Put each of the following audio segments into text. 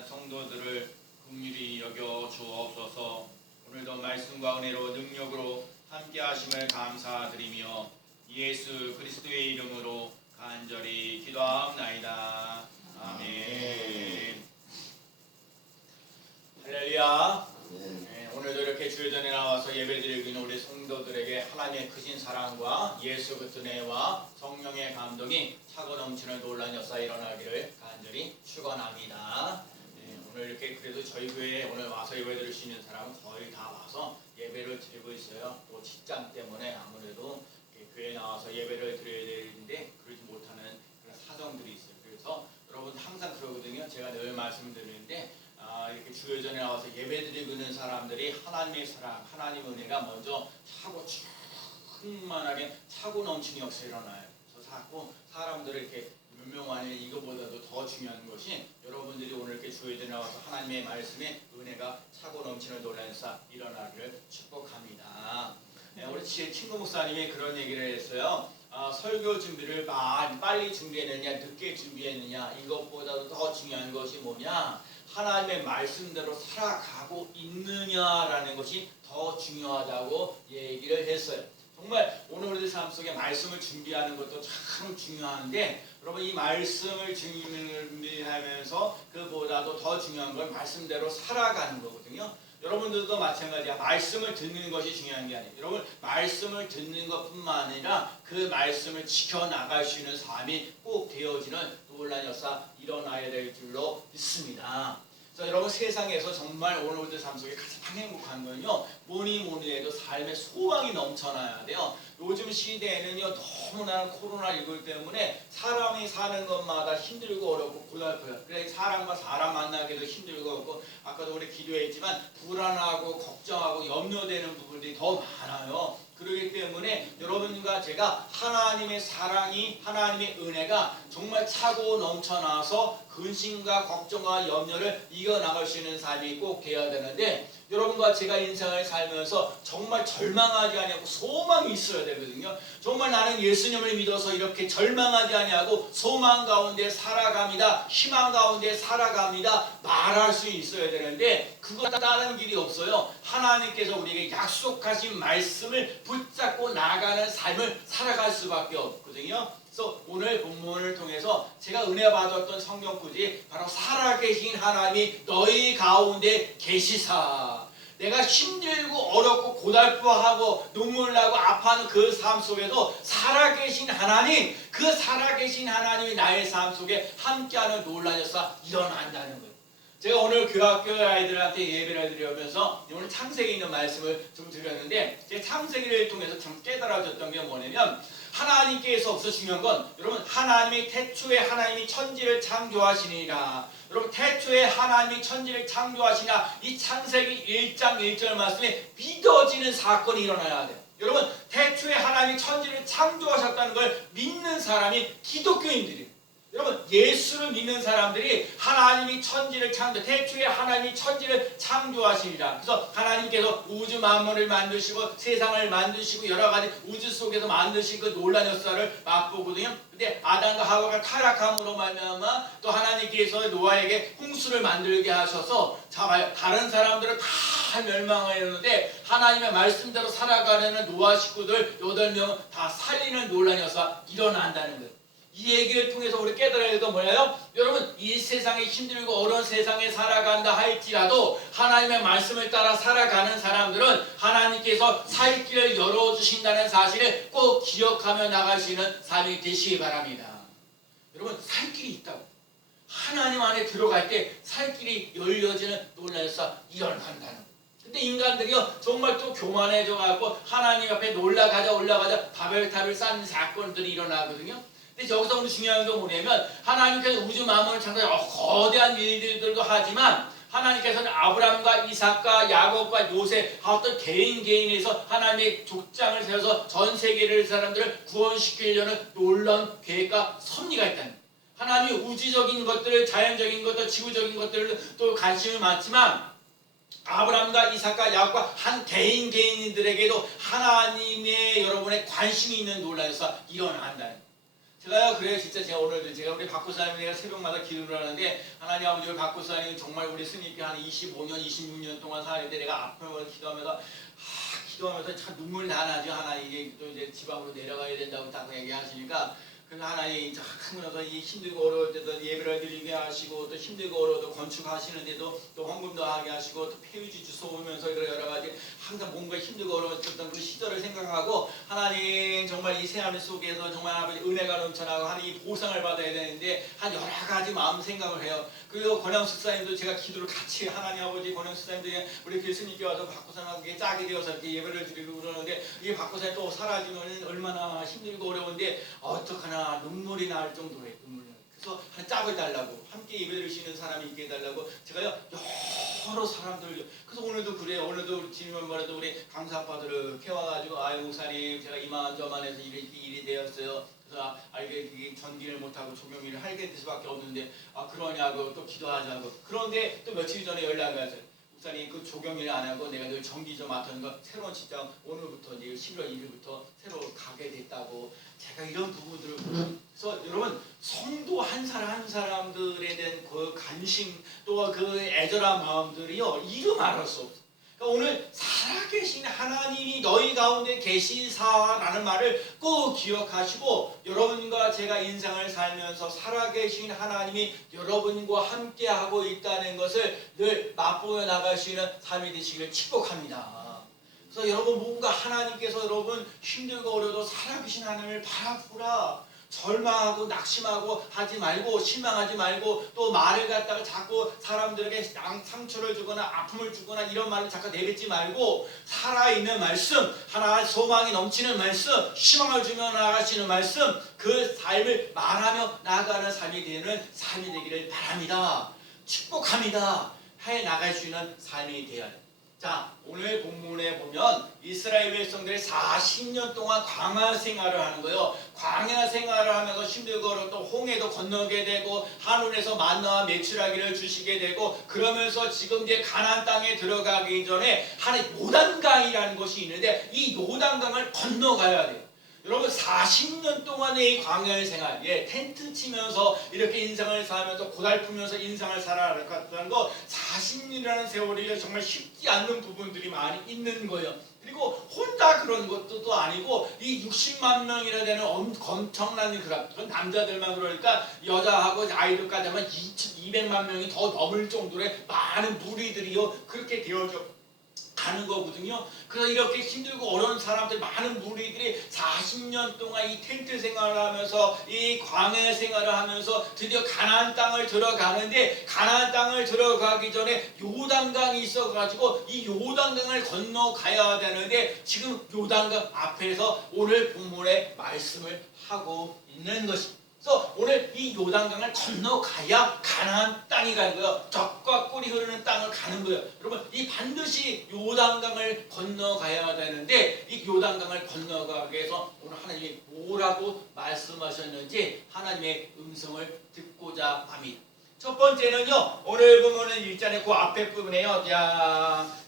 성도들을 긍휼히 여겨 주옵소서. 오늘도 말씀과 은혜로 능력으로 함께 하심을 감사드리며 예수 그리스도의 이름으로 간절히 기도하옵나이다. 아멘. 할렐루야. 오늘도 이렇게 주의 전에 나와서 예배드리고 있는 우리 성도들에게 하나님의 크신 사랑과 예수 그리스도의 은혜와 성령의 감동이 차고 넘치는 놀라운 역사 일어나기를 간절히 축원합니다. 오늘 이렇게 그래도 저희 교회에 오늘 와서 예배드릴 수 있는 사람은 거의 다 와서 예배를 드리고 있어요. 또 직장 때문에 아무래도 교회에 나와서 예배를 드려야 되는데 그러지 못하는 그런 사정들이 있어요. 그래서 여러분 항상 그러거든요. 제가 늘 말씀드리는데 이렇게 주요전에 나와서 예배드리고 있는 사람들이 하나님의 사랑, 하나님의 은혜가 먼저 차고 충만하게 차고 넘치는 역사가 일어나요. 그래서 자꾸 사람들을 이렇게 몇 명 안에 이거보다도 더 중요한 것이 여러분들이 오늘 이렇게 주요전에 나와서 하나님의 말씀에 은혜가 차고 넘치는 놀라운 역사 일어나기를 축복합니다. 우리 친구 목사님이 그런 얘기를 했어요. 설교 준비를 빨리 준비했느냐 늦게 준비했느냐 이것보다도 더 중요한 것이 뭐냐, 하나님의 말씀대로 살아가고 있느냐라는 것이 더 중요하다고 얘기를 했어요. 정말 오늘 우리 삶 속에 말씀을 준비하는 것도 참 중요한데 여러분 이 말씀을 준비하면서 그보다도 더 중요한 건 말씀대로 살아가는 거거든요. 여러분들도 마찬가지야. 말씀을 듣는 것이 중요한 게 아니에요. 여러분 말씀을 듣는 것뿐만 아니라 그 말씀을 지켜나갈 수 있는 삶이 꼭 되어지는 놀라운 역사 일어나야 될 줄로 믿습니다. 그래서 여러분 세상에서 정말 오늘 우리들 삶 속에 가장 행복한 건요, 뭐니 해도 삶의 소망이 넘쳐나야 돼요. 요즘 시대에는요 너무나 코로나19 때문에 사람이 사는 것마다 힘들고 어렵고 고달퍼요. 그래서 사람과 사람 만나기도 힘들고 어렵고, 아까도 우리 기도했지만 불안하고 걱정하고 염려되는 부분들이 더 많아요. 그렇기 때문에 여러분과 제가 하나님의 사랑이, 하나님의 은혜가 정말 차고 넘쳐나서 근심과 걱정과 염려를 이겨나갈 수 있는 삶이 꼭 되어야 되는데, 여러분과 제가 인생을 살면서 정말 절망하지 아니하고 소망이 있어야 되거든요. 정말 나는 예수님을 믿어서 이렇게 절망하지 아니하고 소망 가운데 살아갑니다, 희망 가운데 살아갑니다 말할 수 있어야 되는데 그거보다 다른 길이 없어요. 하나님께서 우리에게 약속하신 말씀을 붙잡고 나가는 삶을 살아갈 수밖에 없거든요. 그래서 오늘 본문을 통해서 제가 은혜 받았던 성경 구절이 바로 살아계신 하나님이 너희 가운데 계시사, 내가 힘들고 어렵고 고달퍼하고 눈물 나고 아파하는 그 삶 속에도 살아계신 하나님, 그 살아계신 하나님이 나의 삶 속에 함께하는 놀라운 역사 일어난다는 거예요. 제가 오늘 교학교 아이들한테 예배를 드리면서 오늘 창세기에 있는 말씀을 좀 드렸는데, 제 창세기를 통해서 참 깨달아졌던 게 뭐냐면, 하나님께서 없어 중요한 건 여러분 하나님이 태초에 하나님이 천지를 창조하시니라. 여러분 태초에 하나님이 천지를 창조하시나 이 창세기 1장 1절 말씀에 믿어지는 사건이 일어나야 돼요. 여러분 태초에 하나님이 천지를 창조하셨다는 걸 믿는 사람이 기독교인들이에요. 여러분 예수를 믿는 사람들이 하나님이 천지를 태초에 하나님이 천지를 창조하시리라. 그래서 하나님께서 우주 만물을 만드시고 세상을 만드시고 여러 가지 우주 속에서 만드신 그 놀라운 역사를 맛보거든요. 근데 아담과 하와가 타락함으로 말미암아 또 하나님께서 노아에게 홍수를 만들게 하셔서 다른 사람들은 다 멸망하였는데 하나님의 말씀대로 살아가려는 노아 식구들 8명은 다 살리는 놀라운 역사 일어난다는 거예요. 이 얘기를 통해서 우리 깨달아야 될 건 뭐예요? 여러분 이 세상에 힘들고 어려운 세상에 살아간다 할지라도 하나님의 말씀을 따라 살아가는 사람들은 하나님께서 살 길을 열어주신다는 사실을 꼭 기억하며 나갈 수 있는 삶이 되시기 바랍니다. 여러분 살 길이 있다고. 하나님 안에 들어갈 때 살 길이 열려지는 놀라운 역사 일어난다는 거예요. 근데 인간들이요 정말 또 교만해져 갖고 하나님 앞에 올라가자 바벨탑을 쌓는 사건들이 일어나거든요. 근데 여기서 오늘 중요한 건 뭐냐면 하나님께서 우주 만물을 창조하고 거대한 일들도 하지만 하나님께서는 아브라함과 이삭과 야곱과 요셉 어떤 개인에서 하나님의 족장을 세워서 전 세계를 사람들을 구원시키려는 놀라운 계획과 섭리가 있다는 거예요. 하나님이 우주적인 것들, 자연적인 것들, 지구적인 것들을 또 관심이 많지만 아브라함과 이삭과 야곱과 한 개인들에게도 하나님의 여러분의 관심이 있는 놀라운 역사가 일어난다는 거예요. 제가요, 그래요. 진짜 제가 오늘도 제가 우리 박구사님 내가 새벽마다 기도를 하는데, 하나님 아버지 우리 박구사님은 정말 우리 스님께 한 25년, 26년 동안 사는데 내가 앞으로 기도하면서 기도하면서 참 눈물이 나죠. 하나 이제 또 이제 지방으로 내려가야 된다고 딱 얘기하시니까. 그래서 하나님 하면서 이 힘들고 어려울 때도 예배를 드리게 하시고, 또 힘들고 어려워도 건축하시는데도 또 헌금도 하게 하시고, 또 폐유지 주소 오면서 여러 가지 항상 뭔가 힘들고 어려웠던 그 시절을 생각하고, 하나님 정말 이 새하늘 속에서 정말 아버지 은혜가 넘쳐나고 하나님 이 보상을 받아야 되는데 한 여러 가지 마음 생각을 해요. 그리고 권영 집사님도 제가 기도를 같이 하나님 아버지 권영 집사님도 우리 교수님께 와서 박구사님께 짝이 되어서 이렇게 예배를 드리고 그러는데, 이게 박구사님 또 사라지면 얼마나 힘들고 어려운데 어떡하나 눈물이 날 정도의 눈물이 나요. 그래서 한 짝을 달라고, 함께 예배를 드리는 사람이 있게 해달라고 제가요 여러 사람들, 그래서 오늘도 그래요. 오늘도 지난번에도 우리 강사 아빠들을 캐와가지고 아유 목사님 제가 이만저만해서 이렇게 일이 되었어요. 그래서 이게 전기를 못하고 조경일을 하게 될 수밖에 없는데 그러냐고 또 기도하자고. 그런데 또 며칠 전에 연락이 왔어요. 목사님 그 조경일 안 하고 내가 늘 전기 좀 맡은 거 새로운 직장 오늘부터 이제 11월 1일부터 새로 가게 됐다고. 제가 이런 부분들을 그래서 여러분 성도 한 사람 한 사람들에 대한 그 관심 또 그 애절한 마음들이요 이루 말할 수 없어요. 그러니까 오늘 살아계신 하나님이 너희 가운데 계시사라는 말을 꼭 기억하시고, 여러분과 제가 인생을 살면서 살아계신 하나님이 여러분과 함께하고 있다는 것을 늘 맛보여 나갈 수 있는 삶이 되시기를 축복합니다. 그래서 여러분 뭔가 하나님께서 여러분 힘들고 어려도 살아계신 하나님을 바라보라. 절망하고 낙심하고 하지 말고 실망하지 말고 또 말을 갖다가 자꾸 사람들에게 상처를 주거나 아픔을 주거나 이런 말을 자꾸 내뱉지 말고 살아있는 말씀, 하나 소망이 넘치는 말씀, 희망을 주며 나가시는 말씀, 그 삶을 말하며 나아가는 삶이 되는 삶이 되기를 바랍니다. 축복합니다. 해 나갈 수 있는 삶이 되어야 합니다. 자, 오늘 본문에 보면 이스라엘 백성들이 40년 동안 광야 생활을 하는 거예요. 광야 생활을 하면서 힘들고 또 홍해도 건너게 되고 하늘에서 만나와 메추라기를 주시게 되고, 그러면서 지금 이제 가나안 땅에 들어가기 전에 하나님 요단강이라는 것이 있는데 이 요단강을 건너가야 돼요. 여러분 40년 동안의 이 광야의 생활, 텐트 치면서 이렇게 인생을 살면서 고달프면서 인생을 살아갔다는 거, 40년이라는 세월이 정말 쉽지 않는 부분들이 많이 있는 거예요. 그리고 혼자 그런 것도 아니고 이 60만 명이나 되는 엄청난 그런 남자들만 그러니까 여자하고 아이들까지 하면 200만 명이 더 넘을 정도의 많은 무리들이요 그렇게 되어져 가는 거거든요. 그래서 이렇게 힘들고 어려운 사람들 많은 무리들이 40년 동안 이 텐트 생활을 하면서 이 광야 생활을 하면서 드디어 가나안 땅을 들어가는데, 가나안 땅을 들어가기 전에 요단강이 있어가지고 이 요단강을 건너가야 되는데 지금 요단강 앞에서 오늘 본문의 말씀을 하고 있는 것입니다. 그래서 오늘 이 요단강을 건너가야 가나안 땅이 가는 거예요. 젖과 꿀이 흐르는 땅을 가는 거예요. 여러분 이 반드시 요단강을 건너가야 되는데 이 요단강을 건너가기 위해서 오늘 하나님이 뭐라고 말씀하셨는지 하나님의 음성을 듣고자 합니다. 첫 번째는요, 오늘 보면은 일장의 그 앞에 부분에요.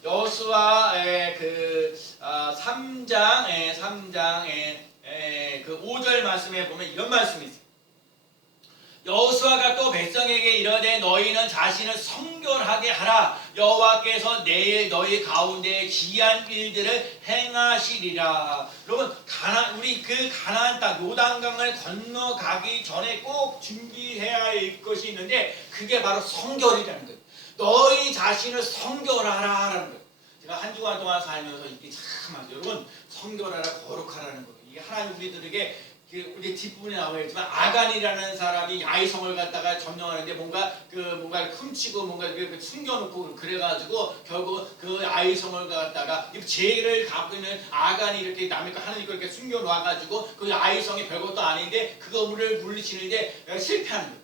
여호수아 그 3장의 그 5절 말씀에 보면 이런 말씀이 있어요. 여호수아가 또 백성에게 이르되 너희는 자신을 성결하게 하라. 여호와께서 내일 너희 가운데 기이한 일들을 행하시리라. 여러분 우리 그 가나안 땅 요단강을 건너가기 전에 꼭 준비해야 할 것이 있는데 그게 바로 성결이라는 거예요. 너희 자신을 성결하라라는 거예요. 제가 한 주간 동안 살면서 이게 참 많죠. 여러분 성결하라 거룩하라는 거예요. 이게 하나님 우리들에게 우리 뒷부분에 나와 있지만 아간이라는 사람이 야이성을 갖다가 점령하는데 뭔가 훔치고 뭔가 숨겨놓고 그래가지고 결국 그 야이성을 갖다가 죄를 갖고 있는 아간이 이렇게 남의 거 하나님 거 이렇게 숨겨놔가지고 그 야이성이 별것도 아닌데 그거를 물리치는데 실패하는 거예요.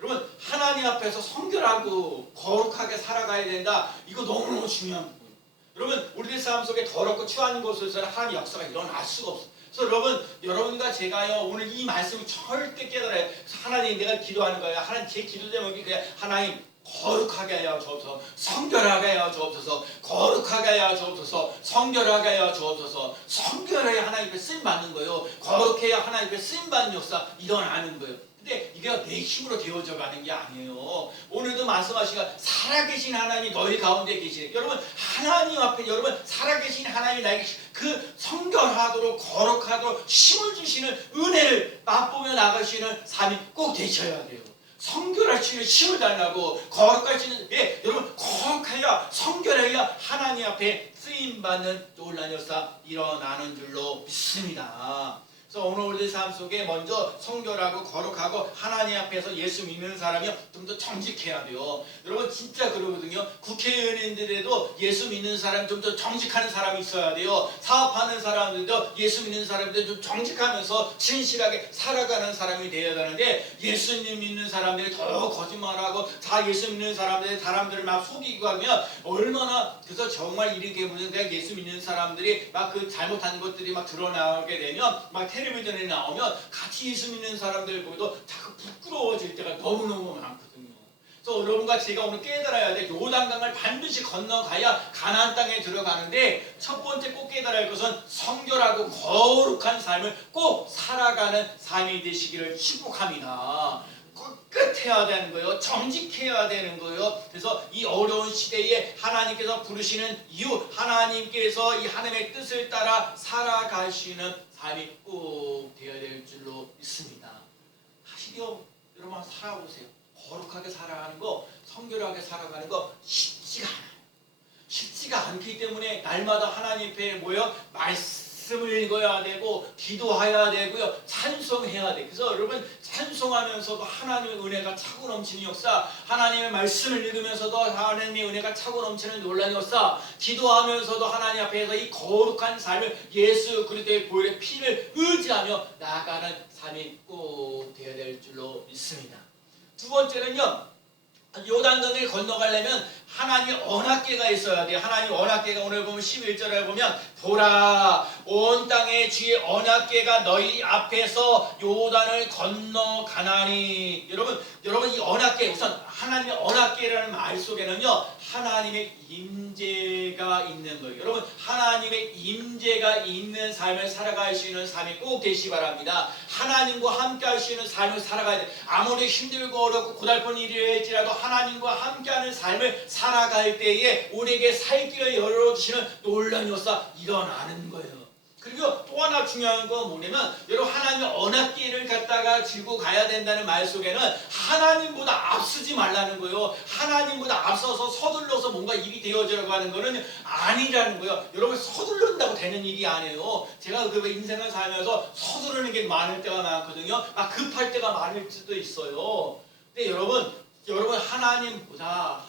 여러분 하나님 앞에서 성결하고 거룩하게 살아가야 된다. 이거 너무너무 중요한 부분이에요. 여러분 우리들 삶 속에 더럽고 추한 곳에서는 하나님 역사가 일어날 수가 없어요. 그래서 여러분과 제가요 오늘 이 말씀을 절대 깨달아요. 그래서 하나님 내가 기도하는 거예요. 하나님 제 기도 제목이 그냥 하나님 거룩하게 하여 주옵소서. 성결하게 하여 주옵소서. 거룩하게 하여 주옵소서. 성결하게 하여 주옵소서. 성결해야 하나님께 쓰임 받는 거예요. 거룩해야 하나님께 쓰임 받는 역사 일어나는 거예요. 근데 이게 내 힘으로 되어져 가는 게 아니에요. 오늘도 말씀하시니까 살아계신 하나님이 너희 가운데 계시네. 여러분 하나님 앞에 여러분 살아계신 하나님이 나에게 그 성결하도록 거룩하도록 힘을 주시는 은혜를 맛보며 나가시는 삶이 꼭 되셔야 돼요. 성결하시는 힘을 달라고 거룩하시는 여러분 거룩해야 성결해야 하나님 앞에 쓰임받는 놀라운 역사 일어나는 줄로 믿습니다. 그래서 오늘 우리 삶 속에 먼저 성결하고 거룩하고 하나님 앞에서 예수 믿는 사람이 좀 더 정직해야 돼요. 여러분 진짜 그러거든요. 국회의원인들에도 예수 믿는 사람 좀 더 정직하는 사람이 있어야 돼요. 사업하는 사람들도 예수 믿는 사람들 좀 정직하면서 진실하게 살아가는 사람이 되어야 되는데 예수님 믿는 사람들이 더 거짓말하고 다 예수 믿는 사람들을 막 속이고 하면 얼마나 그래서 정말 이렇게 보면 예수 믿는 사람들이 막 그 잘못한 것들이 막 드러나게 되면 막 텔레비전에 나오면 같이 예수 믿는 사람들 보고도 자꾸 부끄러워질 때가 너무너무 많거든요. 그래서 여러분과 제가 오늘 깨달아야 돼. 요단강을 반드시 건너가야 가나안 땅에 들어가는데 첫 번째 꼭 깨달아야 할 것은 성결하고 거룩한 삶을 꼭 살아가는 삶이 되시기를 축복합니다. 끝해야 되는 거예요. 정직해야 되는 거예요. 그래서 이 어려운 시대에 하나님께서 부르시는 이유, 하나님께서 이 하나님의 뜻을 따라 살아가시는 삶이 꼭 되어야 될 줄로 믿습니다. 하시려 여러분 한번 살아보세요. 거룩하게 살아가는 거, 성결하게 살아가는 거 쉽지가 않아요. 쉽지가 않기 때문에 날마다 하나님 앞에 모여 말씀을 읽어야 되고 기도해야 되고요. 찬송해야 돼. 그래서 여러분 찬송하면서도 하나님의 은혜가 차고 넘치는 역사, 하나님의 말씀을 읽으면서도 하나님의 은혜가 차고 넘치는 놀라운 역사, 기도하면서도 하나님 앞에서 이 거룩한 삶을 예수 그리스도의 보혈의 피를 의지하며 나아가는 삶이 꼭 되어야 될 줄로 믿습니다. 두 번째는요. 요단강을 건너가려면 하나님의 언약궤가 있어야 돼요. 하나님 언약궤가 오늘 보면 11절에 보면 보라 온 땅의 주의 언약궤가 너희 앞에서 요단을 건너가나니. 여러분 이 언약궤 우선 하나님의 언약궤라는 말 속에는요 하나님의 임재가 있는 거예요. 여러분 하나님의 임재가 있는 삶을 살아갈 수 있는 삶이 꼭 되시기 바랍니다. 하나님과 함께 할 수 있는 삶을 살아가야 돼. 아무리 힘들고 어렵고 고달픈 일이랄지라도 하나님과 함께하는 삶을 살아갈 때에 우리에게 살 길을 열어주시는 놀라운 역사 일어나는 거예요. 그리고 또 하나 중요한 건 뭐냐면 여러분 하나님의 언약궤를 갖다가 들고 가야 된다는 말 속에는 하나님보다 앞서지 말라는 거예요. 하나님보다 앞서서 서둘러서 뭔가 일이 되어지려고 하는 거는 아니라는 거예요. 여러분 서둘른다고 되는 일이 아니에요. 제가 그 인생을 살면서 서두르는 게 많을 때가 많거든요. 막 급할 때가 많을 수도 있어요. 근데 여러분 하나님보다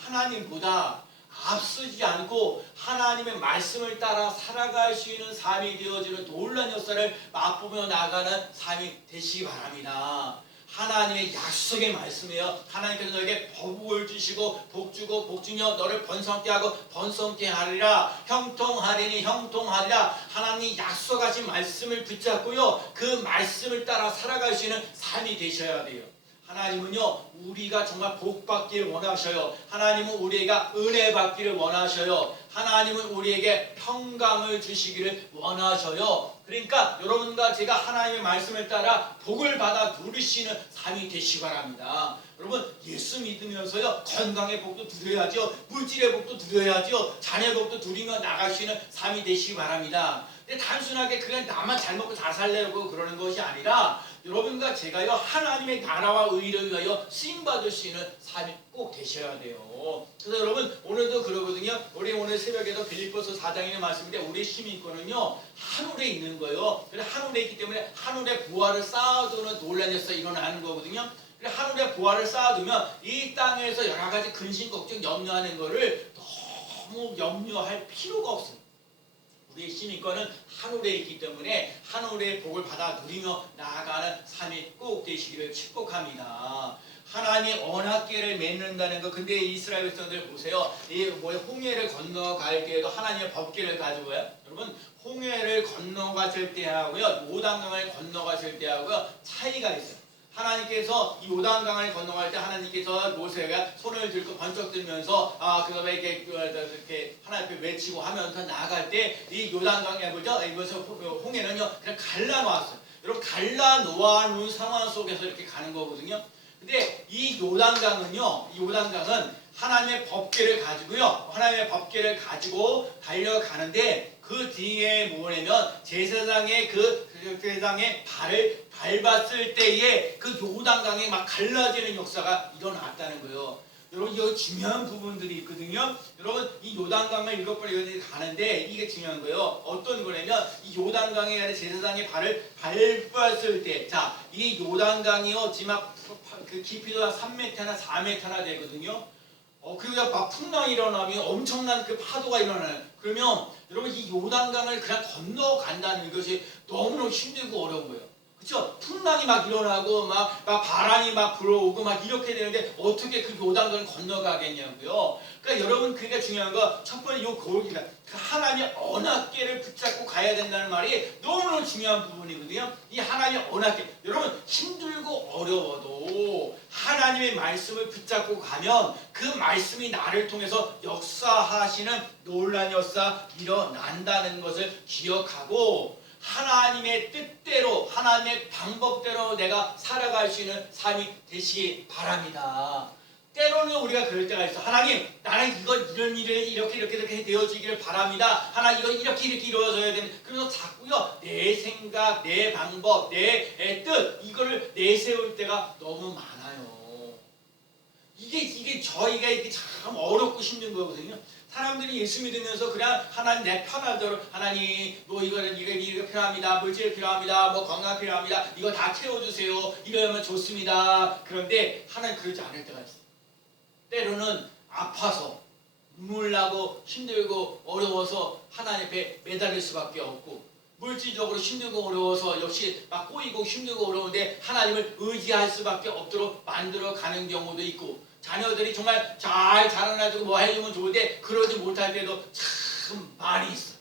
앞서지 않고 하나님의 말씀을 따라 살아갈 수 있는 삶이 되어지는 놀라운 역사를 맛보며 나가는 삶이 되시기 바랍니다. 하나님의 약속의 말씀이에요. 하나님께서 너에게 복을 주시고 복 주고 복 주며 너를 번성케 하고 번성케 하리라. 형통하리니 형통하리라. 하나님이 약속하신 말씀을 붙잡고요. 그 말씀을 따라 살아갈 수 있는 삶이 되셔야 돼요. 하나님은요 우리가 정말 복 받기를 원하셔요. 하나님은 우리가 은혜 받기를 원하셔요. 하나님은 우리에게 평강을 주시기를 원하셔요. 그러니까 여러분과 제가 하나님의 말씀을 따라 복을 받아 누리시는 삶이 되시기 바랍니다. 여러분 예수 믿으면서요 건강의 복도 누려야죠. 물질의 복도 누려야죠. 자녀의 복도 누리며 나가시는 삶이 되시기 바랍니다. 근데 단순하게 그냥 나만 잘 먹고 잘 살려고 그러는 것이 아니라 여러분과 제가요 하나님의 나라와 의를 위하여 쓰임받을 수 있는 삶이 꼭 되셔야 돼요. 그래서 여러분 오늘도 그러거든요. 우리 오늘 새벽에도 빌립보서 4장에 있는 말씀인데 우리의 시민권은요 하늘에 있는 거예요. 그래서 하늘에 있기 때문에 하늘의 보화를 쌓아두는 놀라운 역사가 일어나는 거거든요. 하늘의 보화를 쌓아두면 이 땅에서 여러 가지 근심 걱정 염려하는 거를 너무 염려할 필요가 없습니다. 우리의 시민권은 하늘에 있기 때문에 하늘의 복을 받아 누리며 나아가는 삶이 꼭 되시기를 축복합니다. 하나님의 언약궤를 맺는다는 거. 근데 이스라엘 백성들 보세요. 이 홍해를 건너갈 때에도 하나님의 법궤를 가지고 가요. 여러분 홍해를 건너가실 때 하고요 요단강을 건너가실 때 하고요 차이가 있어요. 하나님께서 이 요단강을 건너갈 때 하나님께서 모세가 손을 들고 번쩍 들면서 그다음에 이렇게 하나님 앞에 외치고 하면서 나아갈 때 이 요단강에 보죠. 이것을 홍해는요 그냥 갈라놓았어요. 여러분 갈라놓아놓은 상황 속에서 이렇게 가는 거거든요. 근데 이 요단강은요, 이 요단강은 하나님의 법궤를 가지고요, 하나님의 법궤를 가지고 달려가는데 그 뒤에 뭐냐면 제사장의 제사장의 발을 밟았을 때에 그 요단강이 막 갈라지는 역사가 일어났다는 거예요. 여러분 이거 중요한 부분들이 있거든요. 여러분 이 요단강을 7번 가는데 이게 중요한 거예요. 어떤 거냐면 이 요단강에 제사장의 발을 밟았을 때, 자, 이 요단강이요 지금 그 깊이도 한 3m나 4m나 되거든요. 그리고 막 풍랑이 일어나면 엄청난 그 파도가 일어나요. 그러면 여러분 이 요단강을 그냥 건너간다는 것이 너무너무 힘들고 어려운 거예요. 그렇죠? 풍랑이 막 일어나고 막 바람이 막 불어오고 막 이렇게 되는데 어떻게 그 요단강을 건너가겠냐고요. 그러니까 여러분 그러니까 중요한 거 첫 번째 요 고기가 그 하나님의 언약궤를 붙잡고 가야 된다는 말이 너무너무 중요한 부분이거든요. 이 하나님의 언약궤, 여러분 힘들고 어려워도 하나님의 말씀을 붙잡고 가면 그 말씀이 나를 통해서 역사하시는 놀라운 역사 일어난다는 것을 기억하고 하나님의 뜻대로 하나님의 방법대로 내가 살아갈 수 있는 삶이 되시기 바랍니다. 때로는 우리가 그럴 때가 있어. 하나님, 나는 이런 일을 이렇게 되어지기를 바랍니다. 하나님, 이거 이렇게 이루어져야 됩니다. 그래서 자꾸요, 내 생각, 내 방법, 내 뜻, 이거를 내세울 때가 너무 많아요. 이게 저희가 이게 참 어렵고 힘든 거거든요. 사람들이 예수 믿으면서 그냥 하나님 내 편하도록 하나님 뭐 이거 필요합니다. 물질 필요합니다. 뭐 건강 필요합니다. 이거 다 채워주세요. 이러면 좋습니다. 그런데 하나님 그러지 않을 때가 있어요. 때로는 아파서 눈물 나고 힘들고 어려워서 하나님 앞에 매달릴 수밖에 없고 물질적으로 힘들고 어려워서 역시 막 꼬이고 힘들고 어려운데 하나님을 의지할 수밖에 없도록 만들어 가는 경우도 있고 자녀들이 정말 잘 자라나지고 뭐 해주면 좋은데 그러지 못할 때도 참 많이 있어요.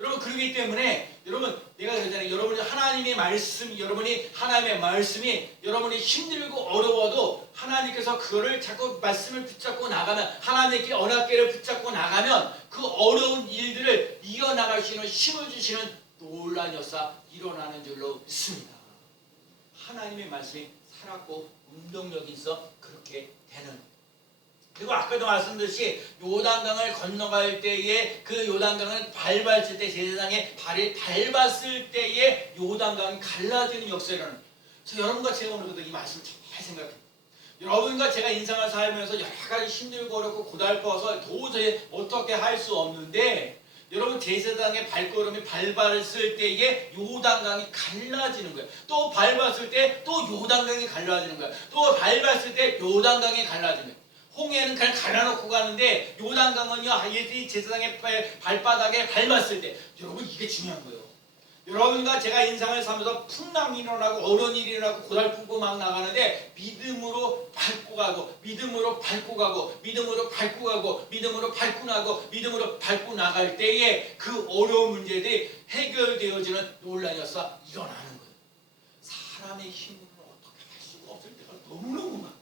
여러분 그러기 때문에 여러분 내가 그러잖아요. 여러분이 하나님의 말씀, 여러분이 하나님의 말씀이 여러분이 힘들고 어려워도 하나님께서 그거를 자꾸 말씀을 붙잡고 나가면 하나님께 언약궤를 붙잡고 나가면 그 어려운 일들을 이겨나갈 수 있는 힘을 주시는 놀라운 역사 일어나는 줄로 믿습니다. 하나님의 말씀이 살았고 운동력이 있어 그렇게 되는. 그리고 아까도 말씀드렸듯이 요단강을 건너갈 때에 그 요단강을 밟았을 때 제사장의 발을 밟았을 때에 요단강이 갈라지는 역사라는. 여러분과 제가 오늘도 이 말씀을 잘 생각해요. 여러분과 제가 인생을 살면서 여러 가지 힘들고 어렵고 고달퍼서 도저히 어떻게 할 수 없는데 여러분 제사장의 발걸음이 밟았을 때에 요단강이 갈라지는 거예요. 또 밟았을 때 또 요단강이 갈라지는 거예요. 또 밟았을 때 요단강이 갈라지는 거예요. 홍해는 그냥 갈라놓고 가는데 요단강은요 이 제사장의 발바닥에 밟았을 때 여러분 이게 중요한 거예요. 여러분과 제가 인생을 살면서 풍랑이 일어나고 어려운 일이 일어나고 고달프고 막 나가는데 믿음으로 밟고 가고 믿음으로 밟고 가고 믿음으로 밟고 가고 믿음으로 밟고 나고 믿음으로 밟고 나갈 때에 그 어려운 문제들이 해결되어지는 놀라운 역사 일어나는 거예요. 사람의 힘으로 어떻게 할 수가 없을 때가 너무너무 많아요.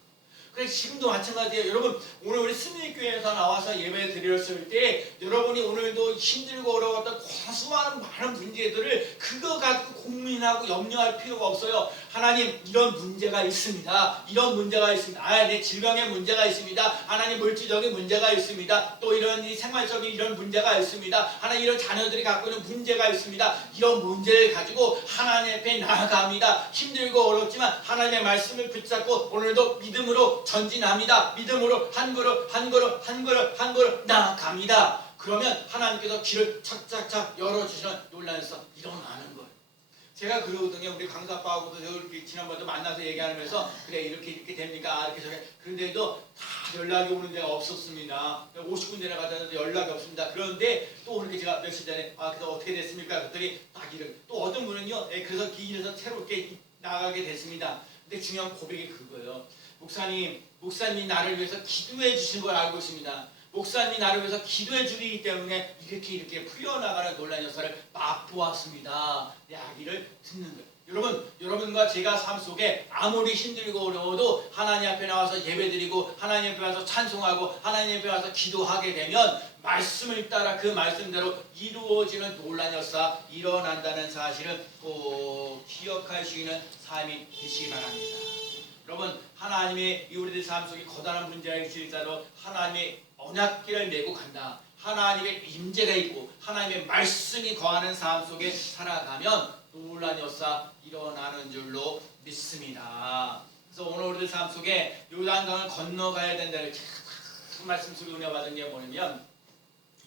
그래서 지금도 마찬가지예요. 여러분 오늘 우리 스미교회에서 나와서 예배 드렸을 때 여러분이 오늘도 힘들고 어려웠던 수많은 많은 문제들을 그거 가지고 고민하고 염려할 필요가 없어요. 하나님 이런 문제가 있습니다. 이런 문제가 있습니다. 내 질병의 문제가 있습니다. 하나님 물질적인 문제가 있습니다. 또 이런 생활적인 이런 문제가 있습니다. 하나님 이런 자녀들이 갖고 있는 문제가 있습니다. 이런 문제를 가지고 하나님 앞에 나아갑니다. 힘들고 어렵지만 하나님의 말씀을 붙잡고 오늘도 믿음으로 전진합니다. 믿음으로 한 걸음 나아갑니다. 그러면 하나님께서 길을 착착착 열어주시는 놀라운 역사 일어나는 거예요. 제가 그러거든요. 우리 강사 아빠하고도 지난번에 만나서 얘기하면서 그래 이렇게 됩니까? 이렇게 저래. 그런데도 다 연락이 오는 데가 없었습니다. 50군데나 가다도 연락이 없습니다. 그런데 또 이렇게 제가 며칠 전에 그래서 어떻게 됐습니까? 그랬더니 딱 이렇게 또 어떤 분은요. 그래서 그 길에서 새롭게 나가게 됐습니다. 근데 중요한 고백이 그거예요. 목사님이 나를 위해서 기도해 주신 걸 알고 있습니다. 목사님이 나를 위해서 기도해 주기 때문에 이렇게 풀려나가는 놀라운 역사를 맛보았습니다. 이야기를 듣는 거예요. 여러분과 제가 삶 속에 아무리 힘들고 어려워도 하나님 앞에 나와서 예배드리고 하나님 앞에 와서 찬송하고 하나님 앞에 와서 기도하게 되면 말씀을 따라 그 말씀대로 이루어지는 놀란 역사 일어난다는 사실을 꼭 기억할 수 있는 삶이 되시기 바랍니다. 여러분, 하나님의 우리들 삶 속에 거다란 문제가 있을지라도 하나님의 언약궤를 메고 간다. 하나님의 임재가 있고 하나님의 말씀이 거하는 삶 속에 살아가면 놀란 역사 일어나는 줄로 믿습니다. 그래서 오늘 우리들 삶 속에 요단강을 건너가야 된다는 큰 말씀 속에 은혜 받은 게 뭐냐면,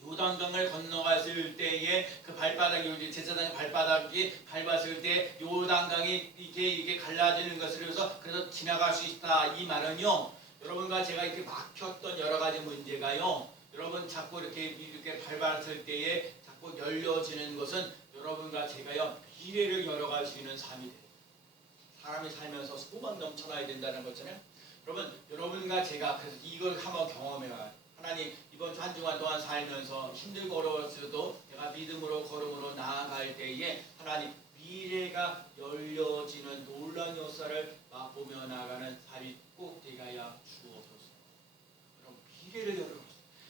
요단강을 건너갔을 때에 그 발바닥이 제사장의 발바닥이 밟았을 때 요단강이 이게 갈라지는 것을 위해서 그래서 지나갈 수 있다. 이 말은요, 여러분과 제가 이렇게 막혔던 여러 가지 문제가요, 여러분 자꾸 이렇게 밟았을 때에 자꾸 열려지는 것은 여러분과 제가요 미래를 열어갈 수 있는 삶이 돼요. 사람이 살면서 소망 넘쳐나야 된다는 거잖아요. 여러분과 제가 그래서 이걸 한번 경험해봐요. 하나님, 이번 한 주간 동안 살면서 힘들고 어려웠어도 내가 믿음으로 걸음으로 나아갈 때에 하나님 미래가 열려지는 놀라운 역사를 맛보며 나가는 삶이 꼭 되가야 주옵소서. 여러분, 미래를 열어갈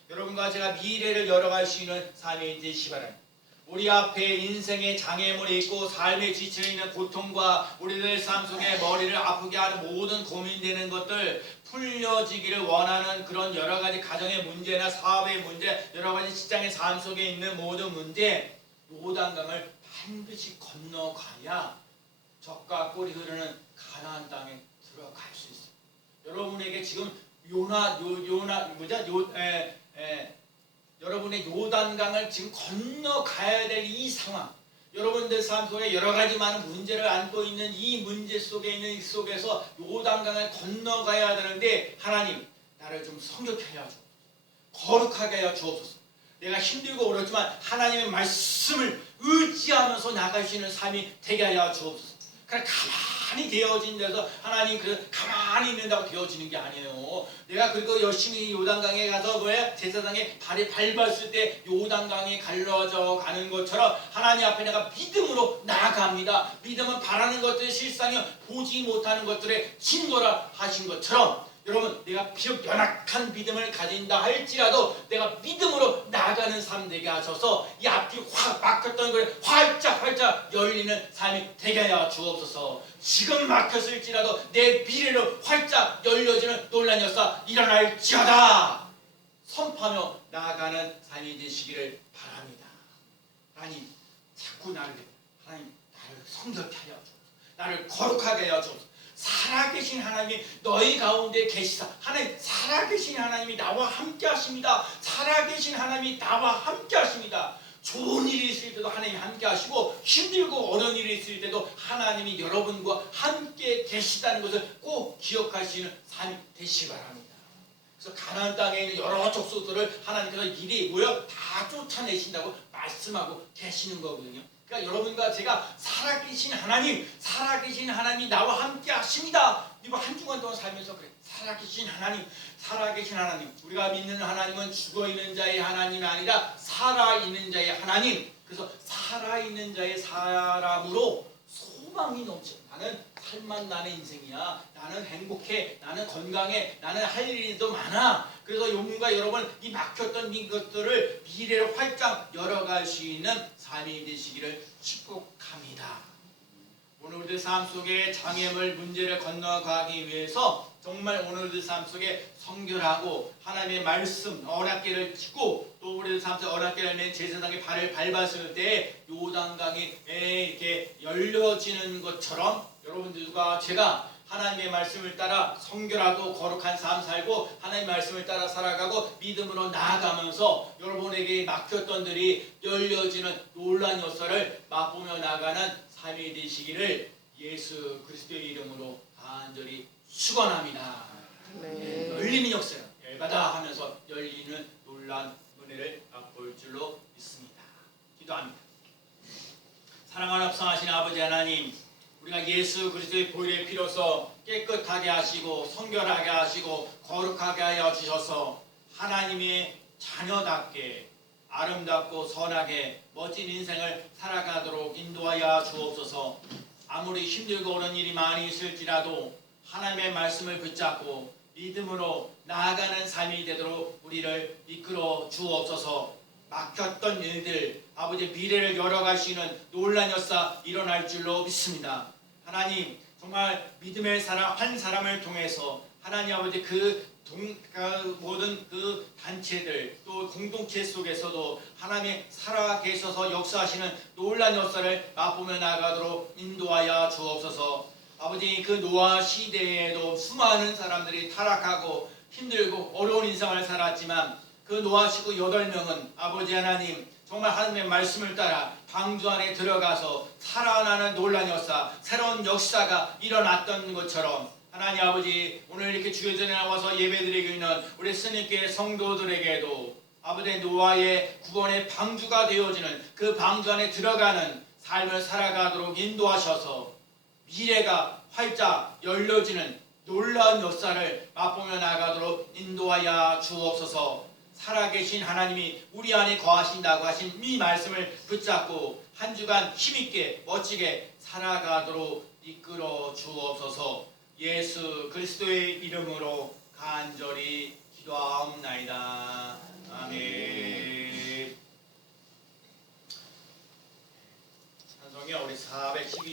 여러분과 제가 미래를 열어갈 수 있는 삶이 되시기 바랍니다. 우리 앞에 인생의 장애물이 있고 삶에 지쳐있는 고통과 우리들 삶 속에 머리를 아프게 하는 모든 고민되는 것들 풀려지기를 원하는 그런 여러 가지 가정의 문제나 사업의 문제, 여러 가지 직장의 삶 속에 있는 모든 문제, 요단강을 반드시 건너가야 젖과 꿀이 흐르는 가나안 땅에 들어갈 수 있어요. 여러분에게 지금 여러분의 요단강을 지금 건너가야 될 이 상황, 여러분들 삶 속에 여러 가지 많은 문제를 안고 있는 이 문제 속에 있는 이 속에서 요단강을 건너가야 되는데, 하나님 나를 좀 성결케 하여 주옵소서. 거룩하게 하여 주옵소서. 내가 힘들고 어렵지만 하나님의 말씀을 의지하면서 나갈 수 있는 삶이 되게 하여 주옵소서. 그냥 가만히 되어진 데서 하나님 가만히 있는다고 되어지는 게 아니에요. 내가 그리고 열심히 요단강에 가서 제사장의 발에 밟았을 때 요단강이 갈라져 가는 것처럼 하나님 앞에 내가 믿음으로 나아갑니다. 믿음은 바라는 것들의 실상이 보지 못하는 것들의 증거라 하신 것처럼, 여러분, 내가 비록 연약한 믿음을 가진다 할지라도 내가 믿음으로 나아가는 삶 되게 하셔서 이 앞이 확 막혔던 것을 활짝 열리는 삶이 되게 하여 주옵소서. 지금 막혔을지라도 내 미래로 활짝 열려지는 놀란 역사 일어날지어다 선포하며 나아가는 삶이 되시기를 바랍니다. 하나님, 자꾸 나를 성결케 하여 주옵소서. 나를 거룩하게 하여 주옵소서. 살아계신 하나님이 너희 가운데 계시사, 하나님 살아계신 하나님이 나와 함께 하십니다. 살아계신 하나님이 나와 함께 하십니다. 좋은 일이 있을 때도 하나님이 함께 하시고 힘들고 어려운 일이 있을 때도 하나님이 여러분과 함께 계시다는 것을 꼭 기억하시는 삶이 되시기 바랍니다. 그래서 가나안 땅에 있는 여러 족속들을 하나님께서 이리 모여 다 쫓아내신다고 말씀하고 계시는 거거든요. 그러니까 여러분과 제가 살아계신 하나님이 나와 함께 하십니다. 이번 한 주간 동안 살면서 그래. 살아계신 하나님. 우리가 믿는 하나님은 죽어있는 자의 하나님이 아니라 살아있는 자의 하나님. 그래서 살아있는 자의 사람으로 소망이 넘쳐. 나는 살만 나는 인생이야. 나는 행복해. 나는 건강해. 나는 할 일이 더 많아. 그래서 용과 여러분, 이 막혔던 것들을 미래로 활짝 열어갈 수 있는 삶이 되시기를 축복합니다. 오늘 우리들 삶 속에 장애물 문제를 건너가기 위해서 정말 오늘 우리들 삶 속에 성결하고 하나님의 말씀 언약궤를 짚고 또 우리들 삶 속에 언약궤를 맨 제사장의 발을 밟았을 때 요단강이 이렇게 열려지는 것처럼 여러분들과 제가 하나님의 말씀을 따라 성결하고 거룩한 삶 살고 하나님의 말씀을 따라 살아가고 믿음으로 나아가면서 여러분에게 막혔던 들이 열려지는 놀라운 역사를 맛보며 나가는 삶이 되시기를 예수 그리스도의 이름으로 간절히 축원합니다. 네. 열리는 역사, 열받아 하면서 열리는 놀라운 은혜를 맛볼 줄로 믿습니다. 기도합니다. 사랑하는 합성하신 아버지 하나님, 우리가 예수 그리스도의 보혈의 피로써 깨끗하게 하시고 성결하게 하시고 거룩하게 하여 주셔서 하나님의 자녀답게 아름답고 선하게 멋진 인생을 살아가도록 인도하여 주옵소서. 아무리 힘들고 어려운 일이 많이 있을지라도 하나님의 말씀을 붙잡고 믿음으로 나아가는 삶이 되도록 우리를 이끌어 주옵소서. 막혔던 일들 아버지 미래를 열어갈 수 있는 놀란 역사 일어날 줄로 믿습니다. 하나님 정말 믿음의 사람 한 사람을 통해서 하나님 아버지 모든 그 단체들 또 공동체 속에서도 하나님의 살아계셔서 역사하시는 놀란 역사를 맛보며 나가도록 인도하여 주옵소서. 아버지 그 노아 시대에도 수많은 사람들이 타락하고 힘들고 어려운 인생을 살았지만 그 노아 식구 8명은 아버지 하나님 정말 하나님의 말씀을 따라 방주 안에 들어가서 살아나는 놀란 역사 새로운 역사가 일어났던 것처럼 하나님 아버지 오늘 이렇게 주의 전에 나와서 예배드리고 있는 우리 스님께 성도들에게도 아버지 노아의 구원의 방주가 되어지는 그 방주 안에 들어가는 삶을 살아가도록 인도하셔서 미래가 활짝 열려지는 놀라운 역사를 맛보며 나가도록 인도하여 주옵소서. 살아계신 하나님이 우리 안에 거하신다고 하신 이 말씀을 붙잡고 한 주간 힘있게 멋지게 살아가도록 이끌어 주옵소서. 예수 그리스도의 이름으로 간절히 기도하옵나이다. 아멘. 찬송이 우리 412